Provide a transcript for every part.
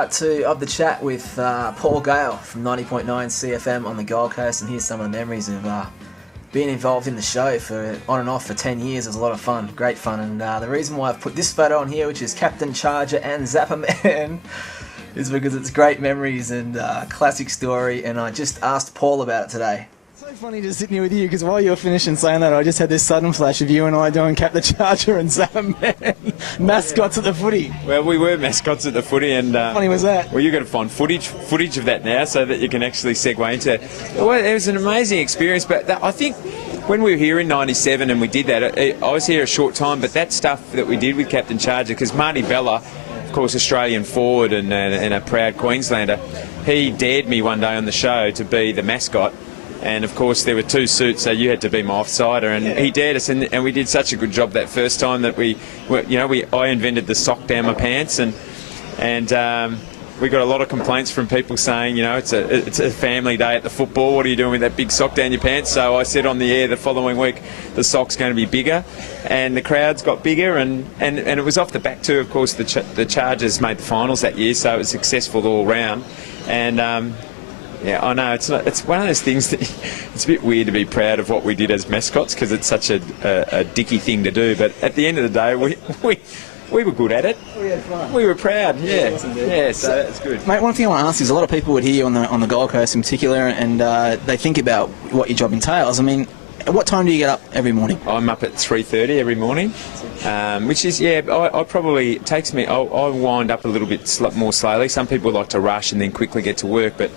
part two of the chat with Paul Gale from 90.9 CFM on the Gold Coast, and here's some of the memories of being involved in the show for on and off for 10 years. It was a lot of fun, great fun, and the reason why I've put this photo on here, which is Captain Charger and Zapper Man, is because it's great memories and classic story, and I just asked Paul about it today. Funny just sitting here with you, because while you were finishing saying that, I just had this sudden flash of you and I doing Cap the Charger and Zapper Man mascots at the footy. Well, we were mascots at the footy, and how funny was that? Well, you've got to find footage of that now so that you can actually segue into it. Well, it was an amazing experience, but I think when we were here in '97 and we did that, I was here a short time, but that stuff that we did with Captain Charger, because Marty Bella, of course, Australian forward and a proud Queenslander, he dared me one day on the show to be the mascot. And of course there were two suits, so you had to be my offsider, and he dared us, and we did such a good job that first time that I invented the sock down my pants, and we got a lot of complaints from people saying, it's a family day at the football, what are you doing with that big sock down your pants? So I said on the air the following week, the sock's going to be bigger, and the crowds got bigger, and it was off the back too. Of course the Chargers made the finals that year, so it was successful all round, and yeah, I know, it's one of those things that it's a bit weird to be proud of what we did as mascots, because it's such a dicky thing to do, but at the end of the day we were good at it. We had fun. We were proud, yeah. Yeah, so that's good. Mate, one thing I want to ask is, a lot of people would hear you on the Gold Coast in particular, and they think about what your job entails. I mean, at what time do you get up every morning? I'm up at 3:30 every morning, which is, I probably, it takes me, I wind up a little bit more slowly. Some people like to rush and then quickly get to work, but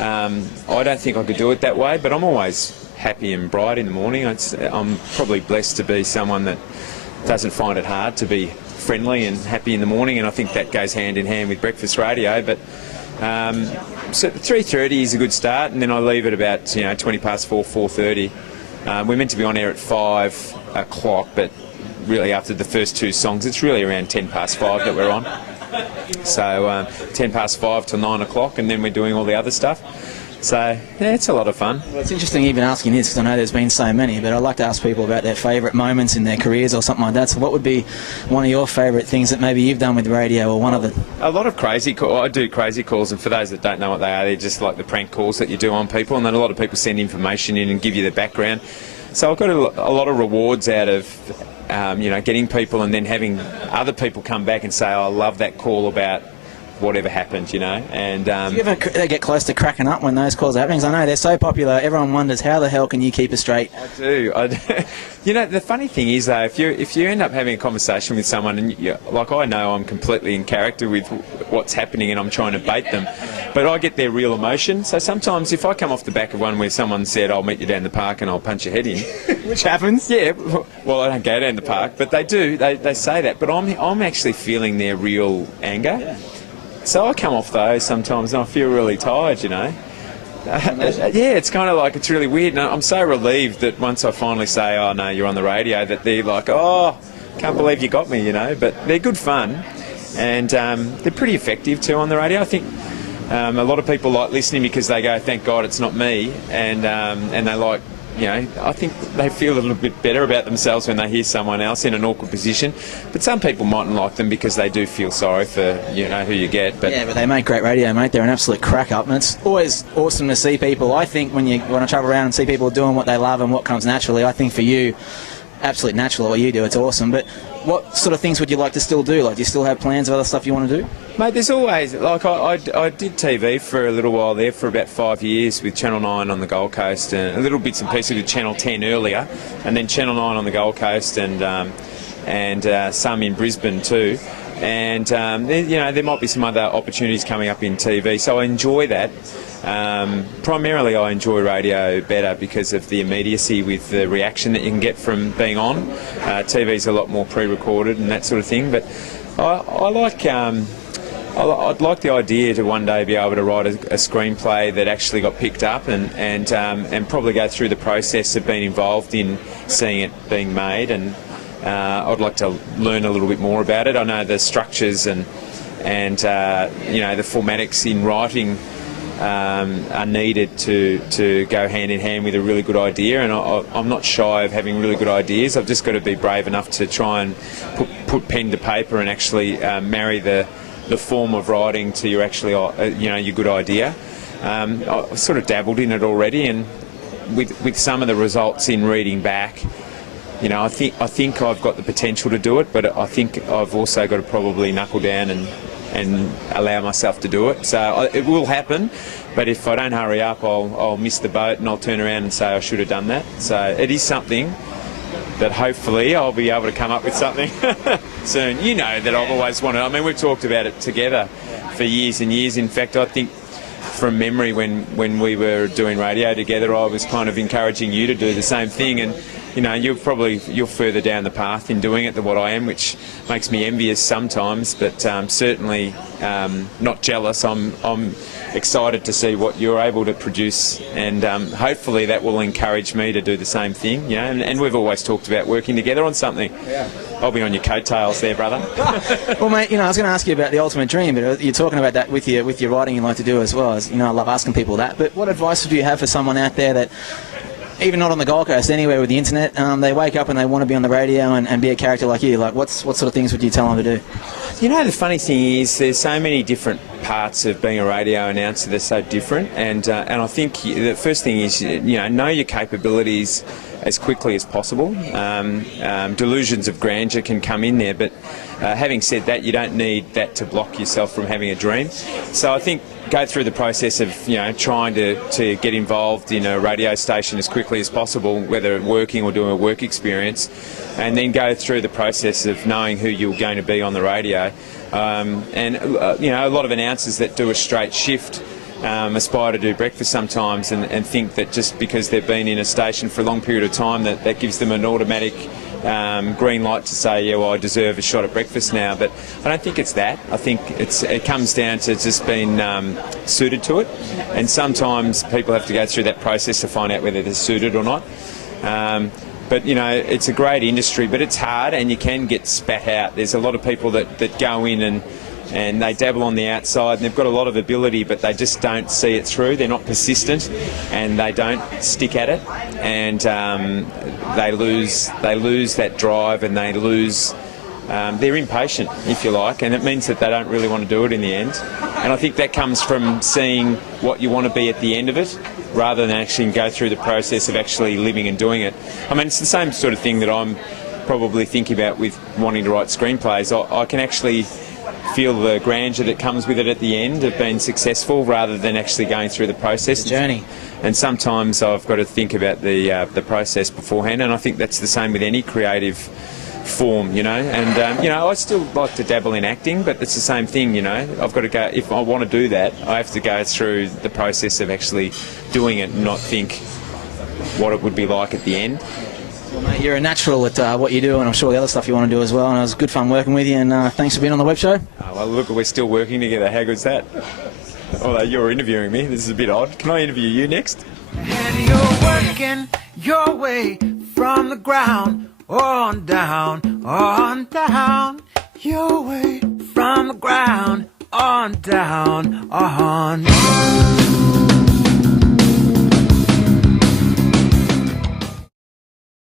I don't think I could do it that way, but I'm always happy and bright in the morning. I'm probably blessed to be someone that doesn't find it hard to be friendly and happy in the morning, and I think that goes hand in hand with breakfast radio. But so 3:30 is a good start, and then I leave at about 20 past 4, 4:30. We're meant to be on air at 5 o'clock, but really after the first two songs it's really around 10 past 5 that we're on. So 10 past 5 till 9 o'clock, and then we're doing all the other stuff. So yeah, it's a lot of fun. Well, it's interesting even asking this, because I know there's been so many, but I like to ask people about their favourite moments in their careers or something like that. So what would be one of your favourite things that maybe you've done with radio, or one of the... A lot of crazy calls. I do crazy calls, and for those that don't know what they are, they're just like the prank calls that you do on people, and then a lot of people send information in and give you the background. So I've got a lot of rewards out of getting people, and then having other people come back and say, oh, I love that call about whatever happened, and do you ever get close to cracking up when those calls are happening? 'Cause I know they're so popular, everyone wonders, how the hell can you keep it straight? I do. The funny thing is, though, if you end up having a conversation with someone, and I know I'm completely in character with what's happening and I'm trying to bait them, but I get their real emotion. So sometimes if I come off the back of one where someone said, I'll meet you down the park and I'll punch your head in, which happens. Yeah, well, I don't go down the park, but they do. They say that, but I'm actually feeling their real anger. Yeah. So I come off those sometimes and I feel really tired, Yeah, it's kind of like, it's really weird. And I'm so relieved that once I finally say, oh no, you're on the radio, that they're like, oh, can't believe you got me, But they're good fun, and they're pretty effective too on the radio. I think a lot of people like listening because they go, thank God it's not me, and they like, I think they feel a little bit better about themselves when they hear someone else in an awkward position. But some people mightn't like them because they do feel sorry for, who you get. But yeah, but they make great radio, mate. They're an absolute crack up, and it's always awesome to see people. I think when I travel around and see people doing what they love and what comes naturally, I think for you, absolute natural what you do, it's awesome. But what sort of things would you like to still do? Like, do you still have plans of other stuff you want to do? Mate, there's always, I did TV for a little while there, for about 5 years with Channel 9 on the Gold Coast, and a little bits and pieces with Channel 10 earlier, and then Channel 9 on the Gold Coast, and some in Brisbane too. And there might be some other opportunities coming up in TV, so I enjoy that. Primarily I enjoy radio better because of the immediacy with the reaction that you can get from being on. TV's a lot more pre-recorded and that sort of thing, but I'd like the idea to one day be able to write a screenplay that actually got picked up, and probably go through the process of being involved in seeing it being made, and I'd like to learn a little bit more about it. I know the structures and the formatics in writing are needed to go hand in hand with a really good idea, and I'm not shy of having really good ideas. I've just got to be brave enough to try and put pen to paper and actually marry the the form of writing to your actually, your good idea. I sort of dabbled in it already, and with some of the results in reading back, I think I've got the potential to do it, but I think I've also got to probably knuckle down and allow myself to do it. So it will happen, but if I don't hurry up, I'll miss the boat and I'll turn around and say I should have done that. So it is something that hopefully I'll be able to come up with something soon. You know that I've always wanted. I mean, we've talked about it together for years and years. In fact, I think from memory, when we were doing radio together, I was kind of encouraging you to do the same thing, and you're further down the path in doing it than what I am, which makes me envious sometimes, but certainly not jealous. I'm excited to see what you're able to produce, and hopefully that will encourage me to do the same thing. And we've always talked about working together on something. Yeah. I'll be on your coattails there, brother. Well, mate, I was going to ask you about the ultimate dream, but you're talking about that with your writing you like to do as well. As I love asking people that. But what advice would you have for someone out there that, even not on the Gold Coast, anywhere with the internet, they wake up and they want to be on the radio and be a character like you? Like, what sort of things would you tell them to do? The funny thing is there's so many different parts of being a radio announcer. They're so different, and I think the first thing is know your capabilities as quickly as possible. Delusions of grandeur can come in there, but having said that, you don't need that to block yourself from having a dream. So I think go through the process of trying to get involved in a radio station as quickly as possible, whether working or doing a work experience, and then go through the process of knowing who you're going to be on the radio. A lot of announcers that do a straight shift aspire to do breakfast sometimes and think that just because they've been in a station for a long period of time that gives them an automatic green light to say, yeah, well, I deserve a shot at breakfast now. But I don't think it's that. I think it comes down to just being suited to it, and sometimes people have to go through that process to find out whether they're suited or not. But it's a great industry, but it's hard, and you can get spat out. There's a lot of people that go in and they dabble on the outside, and they've got a lot of ability, but they just don't see it through. They're not persistent, and they don't stick at it, and they lose that drive, and they lose. They're impatient, if you like, and it means that they don't really want to do it in the end. And I think that comes from seeing what you want to be at the end of it, rather than actually go through the process of actually living and doing it. I mean, it's the same sort of thing that I'm probably thinking about with wanting to write screenplays. I can actually feel the grandeur that comes with it at the end of being successful, rather than actually going through the process. The journey. And sometimes I've got to think about the process beforehand, and I think that's the same with any creative form, and I still like to dabble in acting, but it's the same thing. I've got to go, if I want to do that, I have to go through the process of actually doing it and not think what it would be like at the end. Well, mate, you're a natural at what you do, and I'm sure the other stuff you want to do as well, and it was good fun working with you, and thanks for being on the web show. Oh, well, look, we're still working together. How good's that? Although you're interviewing me, this is a bit odd. Can I interview you next? And you're working your way from the ground on down, your way from the ground on down, on.